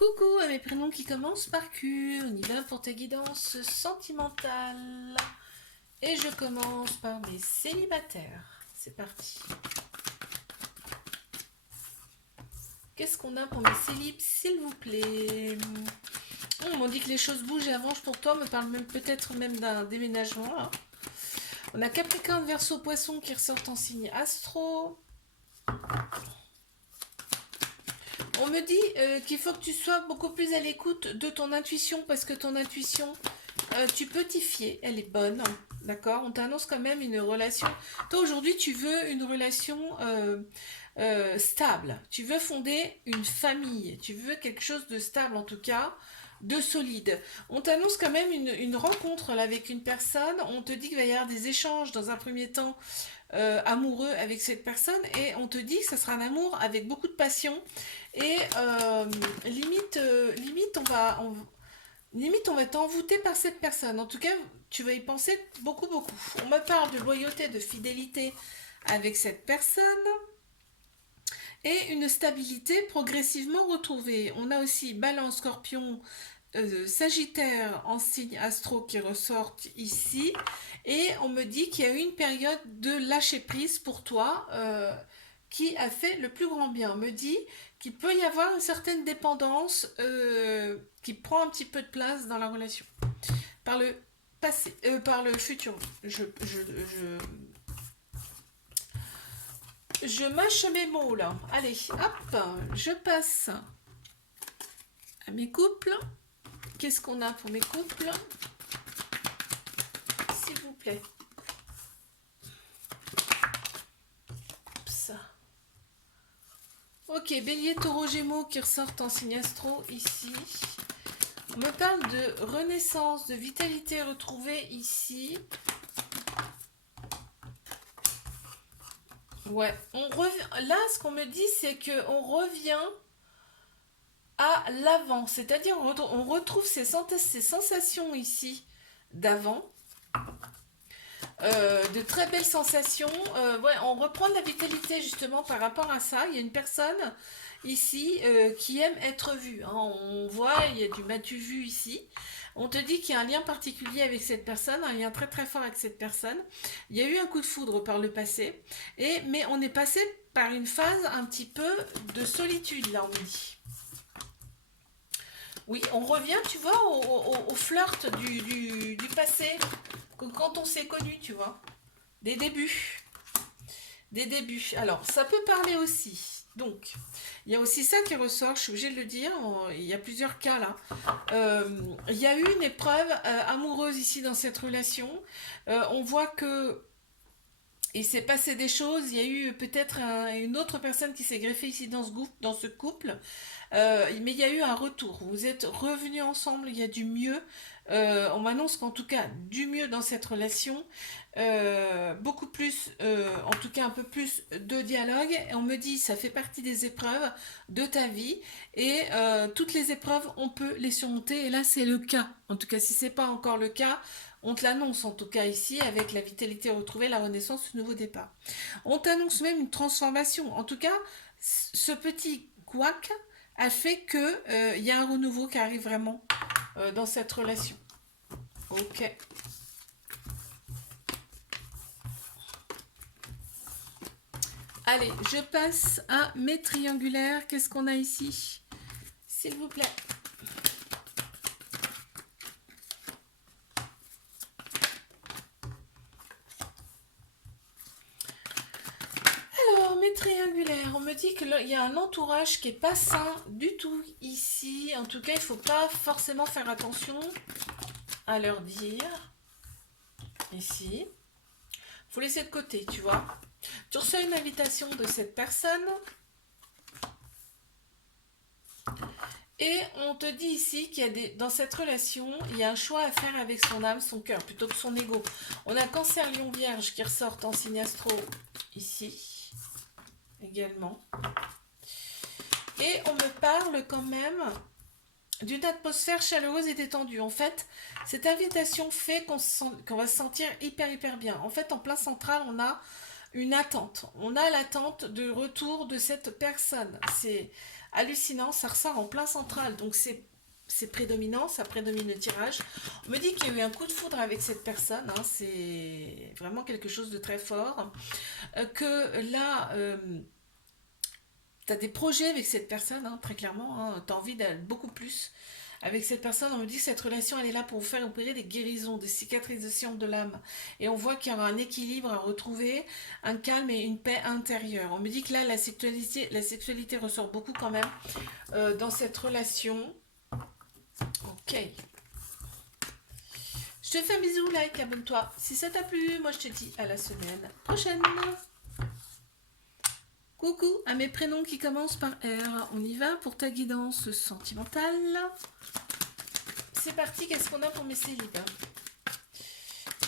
Coucou à mes prénoms qui commencent par Q, on y va pour ta guidance sentimentale. Et je commence par mes célibataires. C'est parti. Qu'est-ce qu'on a pour mes célibes, s'il vous plaît? On m'a dit que les choses bougent et avancent pour toi, me parle même peut-être même d'un déménagement là. On a Capricorne, Verseau, Poisson qui ressortent en signe astro. On me dit qu'il faut que tu sois beaucoup plus à l'écoute de ton intuition parce que ton intuition, tu peux t'y fier, elle est bonne, d'accord? On t'annonce quand même une relation. Toi aujourd'hui, tu veux une relation stable. Tu veux fonder une famille. Tu veux quelque chose de stable en tout cas, de solide. On t'annonce quand même une rencontre là, avec une personne. On te dit qu'il va y avoir des échanges dans un premier temps amoureux avec cette personne et on te dit que ça sera un amour avec beaucoup de passion et limite limite on va t'envoûter par cette personne. En tout cas, tu vas y penser beaucoup beaucoup. On me parle de loyauté, de fidélité avec cette personne et une stabilité progressivement retrouvée. On a aussi Balance, Scorpion, Sagittaire en signe astro qui ressortent ici. Et on me dit qu'il y a eu une période de lâcher prise pour toi qui a fait le plus grand bien. On me dit qu'il peut y avoir une certaine dépendance qui prend un petit peu de place dans la relation. Par le passé, par le futur. Je mâche mes mots là. Allez, hop, je passe à mes couples. Qu'est-ce qu'on a pour mes couples? S'il vous plaît. Ça. Ok, Bélier, Taureau, Gémeaux qui ressortent en signe astro ici. On me parle de renaissance, de vitalité retrouvée ici. Ouais, là ce qu'on me dit c'est qu'on revient à l'avant, c'est-à-dire on retrouve ces sensations ici d'avant, de très belles sensations. Ouais, on reprend de la vitalité justement par rapport à ça. Il y a une personne ici qui aime être vue, hein. On voit, il y a du m'as-tu vu ici. On te dit qu'il y a un lien particulier avec cette personne, un lien très très fort avec cette personne. Il y a eu un coup de foudre par le passé, mais on est passé par une phase un petit peu de solitude, là on me dit. Oui, on revient, tu vois, au flirt du passé, quand on s'est connu, tu vois. Des débuts. Des débuts. Alors, ça peut parler aussi. Donc, il y a aussi ça qui ressort, je suis obligée de le dire, il y a plusieurs cas là. Il y a eu une épreuve amoureuse ici dans cette relation. On voit que il s'est passé des choses, il y a eu peut-être une autre personne qui s'est greffée ici dans ce couple. Mais il y a eu un retour. Vous êtes revenus ensemble, il y a du mieux. On m'annonce qu'en tout cas, du mieux dans cette relation. Beaucoup plus, en tout cas un peu plus de dialogue. Et on me dit, ça fait partie des épreuves de ta vie. Et toutes les épreuves, on peut les surmonter. Et là, c'est le cas. En tout cas, si c'est pas encore le cas, on te l'annonce en tout cas ici avec la vitalité retrouvée, la renaissance, ce nouveau départ. On t'annonce même une transformation. En tout cas, ce petit couac a fait que y a un renouveau qui arrive vraiment dans cette relation. Ok. Allez, je passe à mes triangulaires. Qu'est-ce qu'on a ici? S'il vous plaît. Alors, mes triangulaires, on me dit qu'il y a un entourage qui est pas sain du tout ici. En tout cas, il ne faut pas forcément faire attention à leur dire. Ici. Il faut laisser de côté, tu vois. Tu reçois une invitation de cette personne. Et on te dit ici qu'il y a dans cette relation, il y a un choix à faire avec son âme, son cœur, plutôt que son ego. On a Cancer, Lion, Vierge qui ressortent en signe astro ici, également. Et on me parle quand même d'une atmosphère chaleureuse et détendue. En fait, cette invitation fait qu'on va se sentir hyper bien. En fait, en plein central, on a une attente. On a l'attente de retour de cette personne. C'est hallucinant, ça ressort en plein central, donc c'est prédominant, ça prédomine le tirage. On me dit qu'il y a eu un coup de foudre avec cette personne, hein, c'est vraiment quelque chose de très fort. Que là, tu as des projets avec cette personne, hein, très clairement, hein, tu as envie d'aller beaucoup plus. Avec cette personne, on me dit que cette relation, elle est là pour vous faire opérer des guérisons, des cicatrisations de l'âme. Et on voit qu'il y aura un équilibre à retrouver, un calme et une paix intérieure. On me dit que là, la sexualité ressort beaucoup quand même dans cette relation. Ok. Je te fais un bisou, like, abonne-toi. Si ça t'a plu, moi je te dis à la semaine prochaine. Coucou à mes prénoms qui commencent par R. On y va pour ta guidance sentimentale. C'est parti, qu'est-ce qu'on a pour mes célibataires?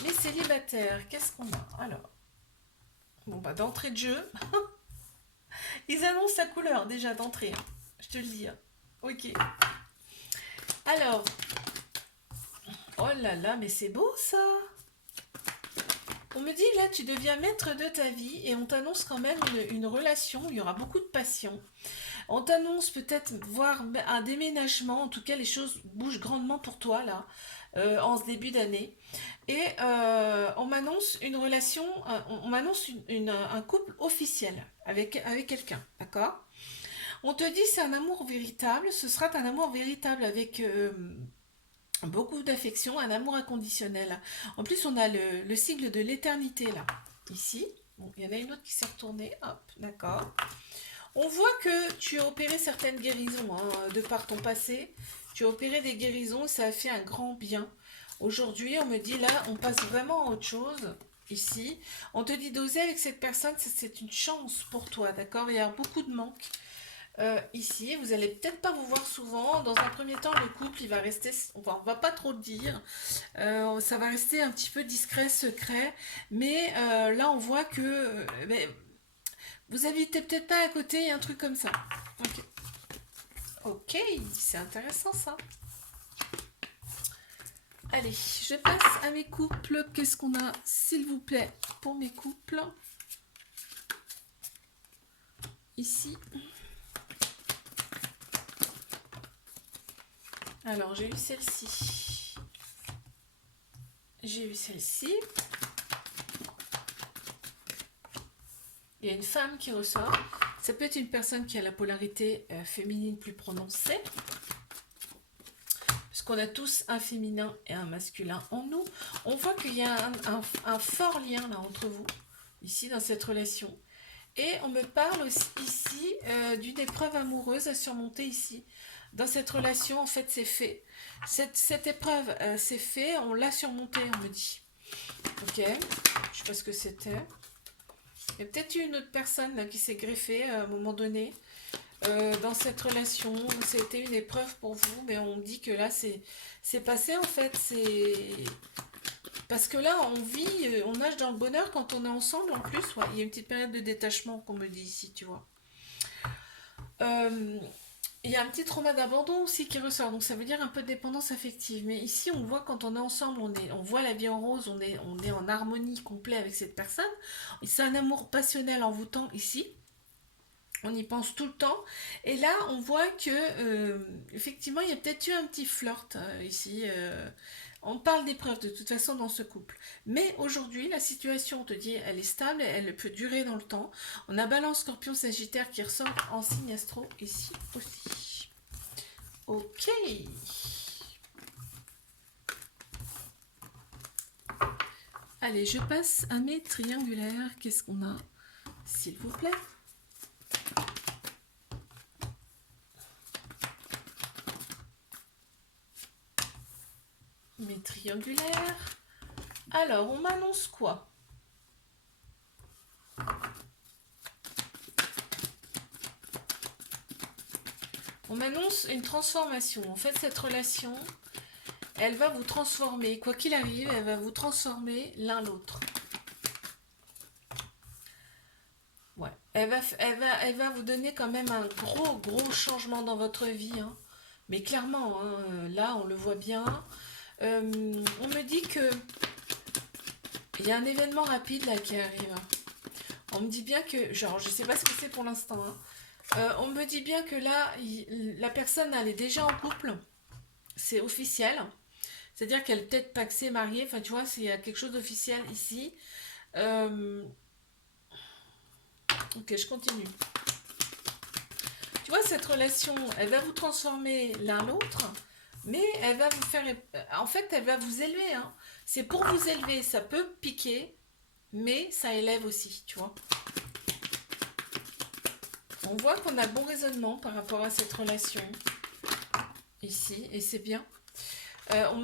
Mes célibataires, qu'est-ce qu'on a? Alors, bon bah d'entrée de jeu, ils annoncent la couleur déjà d'entrée, hein. Je te le dis, hein. Ok. Alors, oh là là, mais c'est beau ça! On me dit là, tu deviens maître de ta vie et on t'annonce quand même une relation où il y aura beaucoup de passion. On t'annonce peut-être voir un déménagement, en tout cas les choses bougent grandement pour toi là, en ce début d'année. Et on m'annonce une relation, on m'annonce un couple officiel avec quelqu'un, d'accord? On te dit c'est un amour véritable, ce sera un amour véritable avec beaucoup d'affection, un amour inconditionnel. En plus, on a le sigle de l'éternité là, ici. Bon, il y en a une autre qui s'est retournée, hop, d'accord. On voit que tu as opéré certaines guérisons, hein, de par ton passé. Tu as opéré des guérisons, ça a fait un grand bien. Aujourd'hui, on me dit là, on passe vraiment à autre chose. Ici, on te dit d'oser avec cette personne, c'est une chance pour toi, d'accord? Il y a beaucoup de manques. Ici, vous allez peut-être pas vous voir souvent. Dans un premier temps, le couple, il va rester, on va pas trop le dire. Ça va rester un petit peu discret, secret. Mais là, on voit que vous habitez peut-être pas à côté, il y a un truc comme ça. Ok, ok, c'est intéressant ça. Allez, je passe à mes couples. Qu'est-ce qu'on a, s'il vous plaît, pour mes couples? Ici. Alors, j'ai eu celle-ci. J'ai eu celle-ci. Il y a une femme qui ressort. Ça peut être une personne qui a la polarité féminine plus prononcée. Puisqu'on a tous un féminin et un masculin en nous. On voit qu'il y a un fort lien là entre vous, ici dans cette relation. Et on me parle aussi ici d'une épreuve amoureuse à surmonter ici. Dans cette relation, en fait, c'est fait. Cette épreuve, c'est fait, on l'a surmontée, on me dit. Ok, je sais pas ce que c'était. Il y a peut-être une autre personne là, qui s'est greffée à un moment donné dans cette relation. C'était une épreuve pour vous, mais on me dit que là, c'est passé, en fait. C'est parce que là, on vit, on nage dans le bonheur quand on est ensemble, en plus. Ouais, il y a une petite période de détachement qu'on me dit ici, tu vois. Il y a un petit trauma d'abandon aussi qui ressort, donc ça veut dire un peu de dépendance affective. Mais ici, on voit quand on est ensemble, on voit la vie en rose, on est en harmonie complète avec cette personne. C'est un amour passionnel envoûtant ici. On y pense tout le temps. Et là, on voit que, effectivement, il y a peut-être eu un petit flirt ici. On parle d'épreuves de toute façon dans ce couple. Mais aujourd'hui, la situation, on te dit, elle est stable, elle peut durer dans le temps. On a Balance, Scorpion, Sagittaire qui ressort en signe astro ici aussi. Ok. Allez, je passe à mes triangulaires. Qu'est-ce qu'on a, s'il vous plaît? Mes triangulaires. Alors, on m'annonce quoi? On m'annonce une transformation. En fait, cette relation, elle va vous transformer. Quoi qu'il arrive, elle va vous transformer l'un l'autre. Ouais. Elle va vous donner quand même un gros changement dans votre vie, hein. Mais clairement, hein, là, on le voit bien. On me dit que il y a un événement rapide là qui arrive. On me dit bien que, genre, je sais pas ce que c'est pour l'instant, hein. On me dit bien que là, la personne, elle est déjà en couple. C'est officiel. C'est-à-dire qu'elle est peut-être paxée, mariée. Enfin, tu vois, c'est quelque chose d'officiel ici. Euh, ok, je continue. Tu vois, cette relation, elle va vous transformer l'un l'autre, mais elle va vous faire... En fait, elle va vous élever. Hein. C'est pour vous élever. Ça peut piquer, mais ça élève aussi, tu vois. On voit qu'on a bon raisonnement par rapport à cette relation ici, et c'est bien. On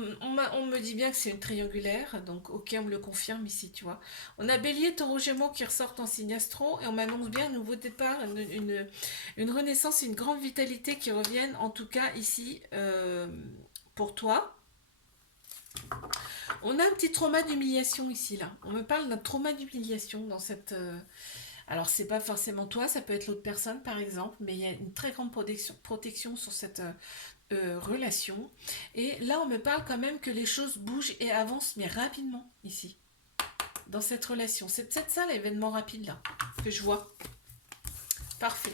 me dit bien que c'est une triangulaire, donc ok, on me le confirme ici, tu vois. On a Bélier, Taureau, Gémeaux qui ressortent en signe astro, et on m'annonce bien un nouveau départ, une renaissance, une grande vitalité qui reviennent, en tout cas ici, pour toi. On a un petit trauma d'humiliation ici, là. On me parle d'un trauma d'humiliation dans cette... Alors, c'est pas forcément toi, ça peut être l'autre personne, par exemple, mais il y a une très grande protection sur cette relation. Et là, on me parle quand même que les choses bougent et avancent, mais rapidement, ici, dans cette relation. C'est peut-être ça l'événement rapide, là, que je vois. Parfait.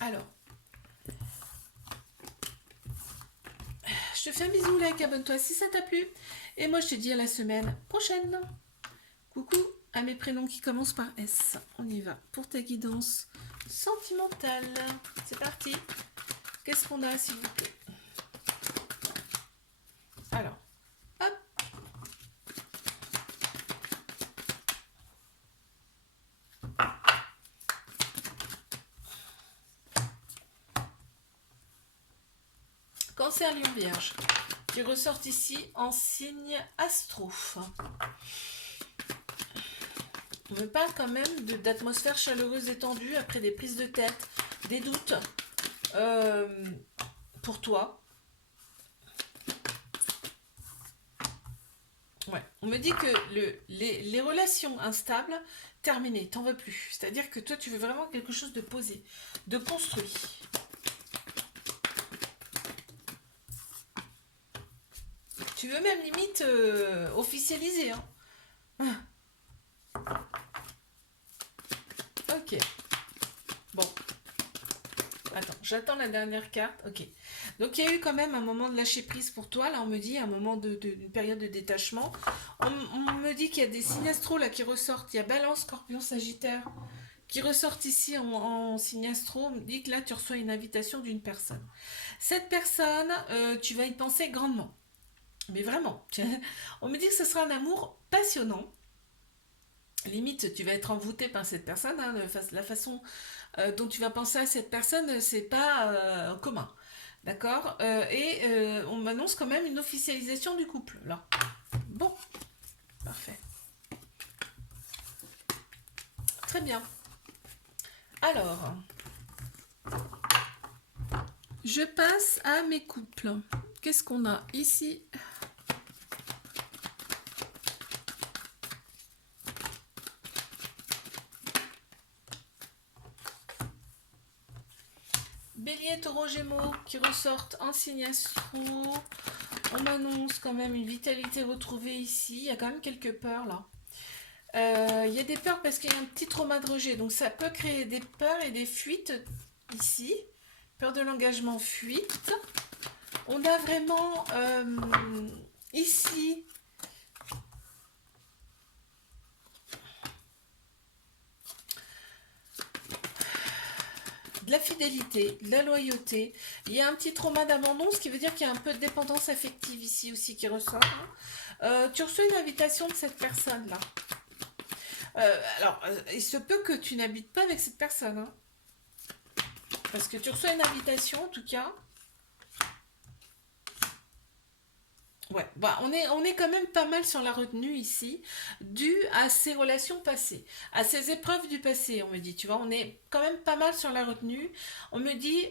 Alors, je te fais un bisou, like, abonne-toi si ça t'a plu. Et moi, je te dis à la semaine prochaine. Coucou à mes prénoms qui commencent par S. On y va pour ta guidance sentimentale. C'est parti. Qu'est-ce qu'on a, s'il vous plaît? Alors, hop. Cancer, Lion, Vierge, qui ressortent ici en signe astro. On me parle quand même d'atmosphère chaleureuse étendue après des prises de tête, des doutes pour toi. Ouais. On me dit que les relations instables, terminées, t'en veux plus. C'est-à-dire que toi, tu veux vraiment quelque chose de posé, de construit. Tu veux même limite officialiser. Hein. Ok. Bon. Attends, j'attends la dernière carte. Ok. Donc il y a eu quand même un moment de lâcher prise pour toi. Là, on me dit un moment d'une période de détachement. On me dit qu'il y a des signes astro là qui ressortent. Il y a Balance, Scorpion, Sagittaire qui ressortent ici en signe astro. On me dit que là, tu reçois une invitation d'une personne. Cette personne, tu vas y penser grandement. Mais vraiment. On me dit que ce sera un amour passionnant. Limite, tu vas être envoûté par cette personne. Hein, la façon dont tu vas penser à cette personne, c'est pas commun. D'accord. On m'annonce quand même une officialisation du couple, là. Bon, parfait. Très bien. Alors, je passe à mes couples. Qu'est-ce qu'on a ici? Bélier, Taureau, Gémeaux qui ressortent en signe astro. On m'annonce quand même une vitalité retrouvée ici. Il y a quand même quelques peurs là. Il y a des peurs parce qu'il y a un petit trauma de rejet. Donc ça peut créer des peurs et des fuites ici. Peur de l'engagement, fuite. On a vraiment ici de la fidélité, de la loyauté. Il y a un petit trauma d'abandon, ce qui veut dire qu'il y a un peu de dépendance affective ici aussi qui ressort. Tu reçois une invitation de cette personne-là. Alors, il se peut que tu n'habites pas avec cette personne. Hein, parce que tu reçois une invitation, en tout cas. Ouais, bah on est quand même pas mal sur la retenue ici, dû à ces relations passées, à ces épreuves du passé, on me dit, tu vois, on est quand même pas mal sur la retenue. On me dit,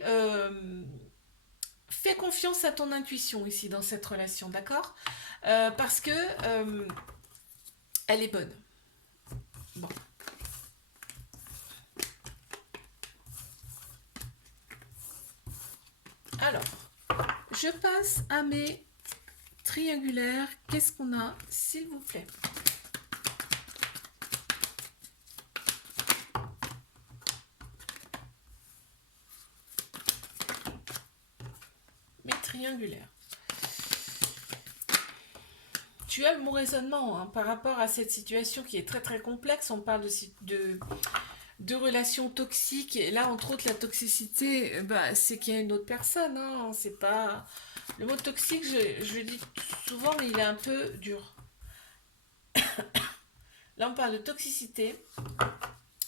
fais confiance à ton intuition ici dans cette relation, d'accord? Parce que elle est bonne. Bon. Alors, je passe à mes triangulaires. Qu'est-ce qu'on a, s'il vous plaît? triangulaire. Tu as le bon raisonnement hein, par rapport à cette situation qui est très très complexe. On parle de relations toxiques. Et là, entre autres, la toxicité, bah, c'est qu'il y a une autre personne. Hein, c'est pas... Le mot toxique, je le dis souvent, mais il est un peu dur. Là, on parle de toxicité.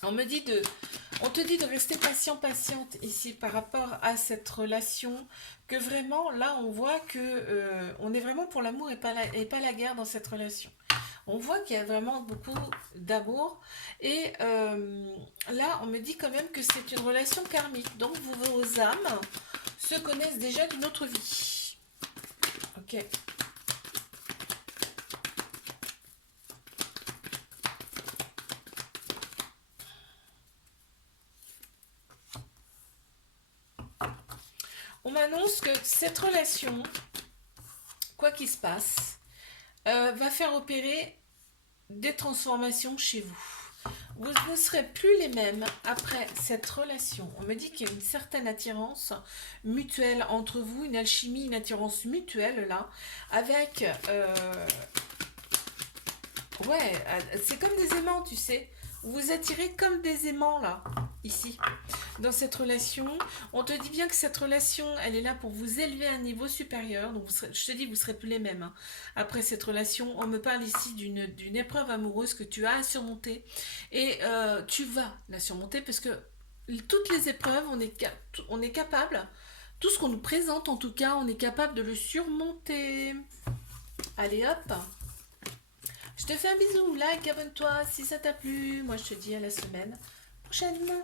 On te dit de rester patient, patiente ici par rapport à cette relation, que vraiment, là, on voit que on est vraiment pour l'amour et pas la guerre dans cette relation. On voit qu'il y a vraiment beaucoup d'amour et là, on me dit quand même que c'est une relation karmique. Donc, vos âmes se connaissent déjà d'une autre vie. Ok. On m'annonce que cette relation, quoi qu'il se passe, va faire opérer des transformations chez vous. Vous ne serez plus les mêmes après cette relation. On me dit qu'il y a une certaine attirance mutuelle entre vous, une alchimie, une attirance mutuelle là, avec... ouais, c'est comme des aimants, tu sais. Vous vous attirez comme des aimants là, ici. Dans cette relation, on te dit bien que cette relation, elle est là pour vous élever à un niveau supérieur. Donc, je te dis, vous ne serez plus les mêmes. Hein. Après cette relation, on me parle ici d'une épreuve amoureuse que tu as à surmonter. Et tu vas la surmonter parce que toutes les épreuves, on est capable, tout ce qu'on nous présente en tout cas, on est capable de le surmonter. Allez hop. Je te fais un bisou, like, abonne-toi si ça t'a plu. Moi, je te dis à la semaine prochaine.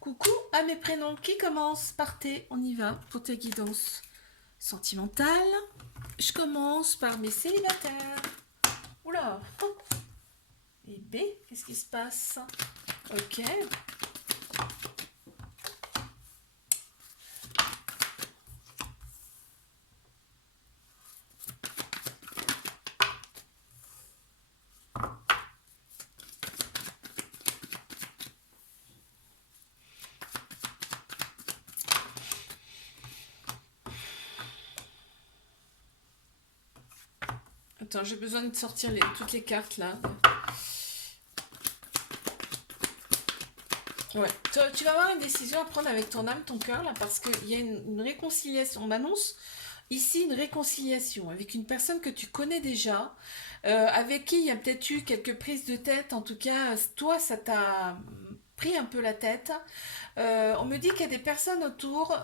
Coucou à mes prénoms qui commencent. Partez, on y va pour tes guidances sentimentales. Je commence par mes célibataires. Oula. Et B, qu'est-ce qui se passe? Ok. Attends, j'ai besoin de sortir toutes les cartes là. Ouais, tu vas avoir une décision à prendre avec ton âme, ton cœur là, parce qu'il y a une réconciliation. On m'annonce ici une réconciliation avec une personne que tu connais déjà, avec qui il y a peut-être eu quelques prises de tête. En tout cas, toi, ça t'a pris un peu la tête. On me dit qu'il y a des personnes autour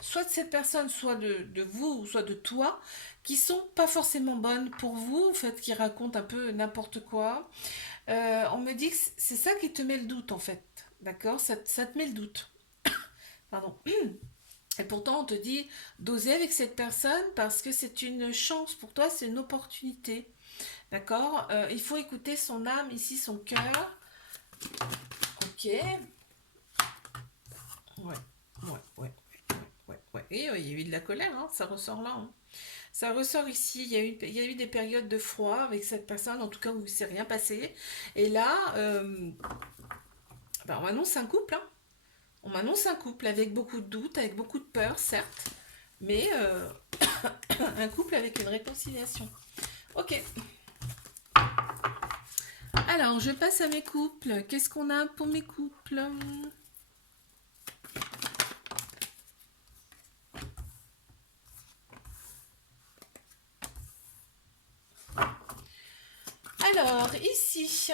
soit de cette personne, soit de vous, soit de toi, qui sont pas forcément bonnes pour vous, en fait, qui racontent un peu n'importe quoi. On me dit que c'est ça qui te met le doute, en fait. D'accord, ça te met le doute. Pardon. Et pourtant, on te dit d'oser avec cette personne parce que c'est une chance pour toi, c'est une opportunité. D'accord. Il faut écouter son âme, ici, son cœur. Ok. Ouais. Et il y a eu de la colère, hein, ça ressort là. Hein. Ça ressort ici, il y a eu des périodes de froid avec cette personne, en tout cas où il ne s'est rien passé. Et là, on m'annonce un couple. Hein. On m'annonce un couple avec beaucoup de doutes, avec beaucoup de peur, certes, mais un couple avec une réconciliation. Ok. Alors, je passe à mes couples. Qu'est-ce qu'on a pour mes couples ? Alors, ici.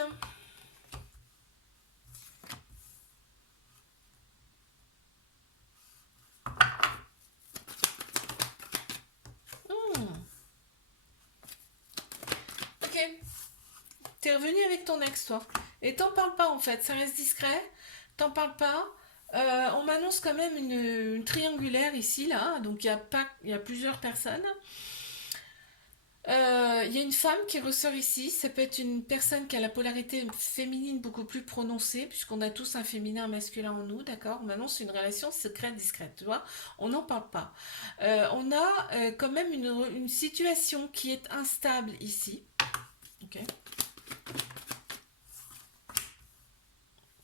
Ok. T'es revenu avec ton ex, toi. Et t'en parles pas, en fait. Ça reste discret. T'en parles pas. On m'annonce quand même une triangulaire ici, là. Donc, il y a plusieurs personnes. Il y a une femme qui ressort ici. Ça peut être une personne qui a la polarité féminine beaucoup plus prononcée, puisqu'on a tous un féminin, un masculin en nous, d'accord? On annonce une relation secrète, discrète, tu vois? On n'en parle pas. On a quand même une situation qui est instable ici. Ok.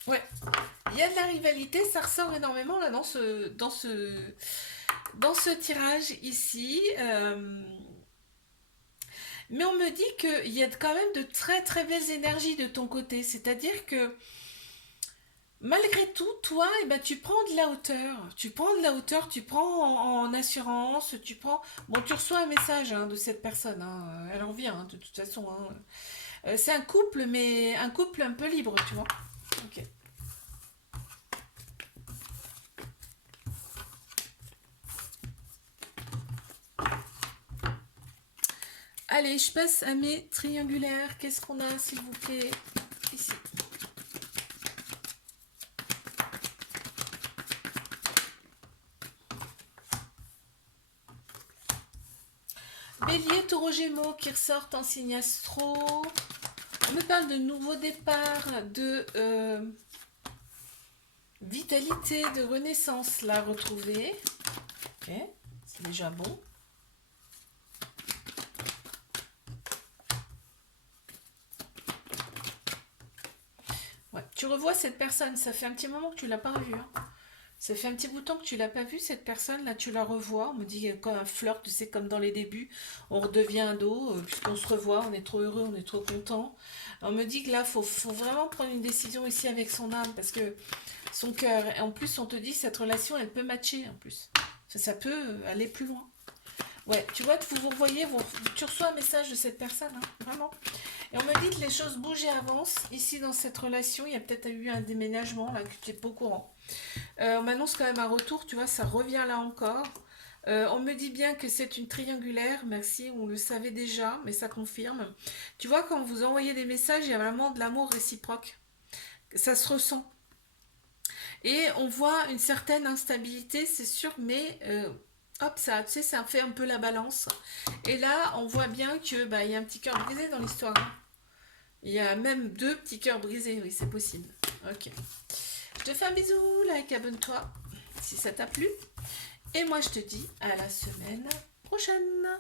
Ouais. Il y a de la rivalité, ça ressort énormément là dans ce tirage ici. Mais on me dit qu'il y a quand même de très très belles énergies de ton côté. C'est-à-dire que malgré tout, toi, eh ben, tu prends de la hauteur. Tu prends de la hauteur, tu prends en assurance, tu prends... Bon, tu reçois un message hein, de cette personne. Hein. Elle en vient, hein, de toute façon. Hein. C'est un couple, mais un couple un peu libre, tu vois. Ok. Allez, je passe à mes triangulaires. Qu'est-ce qu'on a, s'il vous plaît? Ici. Bélier, taureau, gémeaux qui ressortent en signe astro. On me parle de nouveau départ, de vitalité, de renaissance, la retrouver. Ok, c'est déjà bon. Ouais, tu revois cette personne, ça fait un petit moment que tu l'as pas revue. Hein. Ça fait un petit bout de temps que tu l'as pas vue, cette personne, là tu la revois. On me dit comme un flirt, tu sais, comme dans les débuts, on redevient ado, puisqu'on se revoit, on est trop heureux, on est trop content. On me dit que là, faut vraiment prendre une décision ici avec son âme, parce que son cœur, et en plus on te dit cette relation, elle peut matcher en plus. Ça peut aller plus loin. Ouais, tu vois, vous vous revoyez, tu reçois un message de cette personne, hein, vraiment. Et on me dit que les choses bougent et avancent. Ici, dans cette relation, il y a peut-être eu un déménagement, là, que tu n'es pas au courant. On m'annonce quand même un retour, tu vois, ça revient là encore. On me dit bien que c'est une triangulaire, merci, on le savait déjà, mais ça confirme. Tu vois, quand vous envoyez des messages, il y a vraiment de l'amour réciproque. Ça se ressent. Et on voit une certaine instabilité, c'est sûr, mais hop, ça, tu sais, ça fait un peu la balance. Et là, on voit bien que bah, il y a un petit cœur brisé dans l'histoire. Hein. Il y a même deux petits cœurs brisés, oui, c'est possible. Ok. Je te fais un bisou, like, abonne-toi si ça t'a plu. Et moi, je te dis à la semaine prochaine.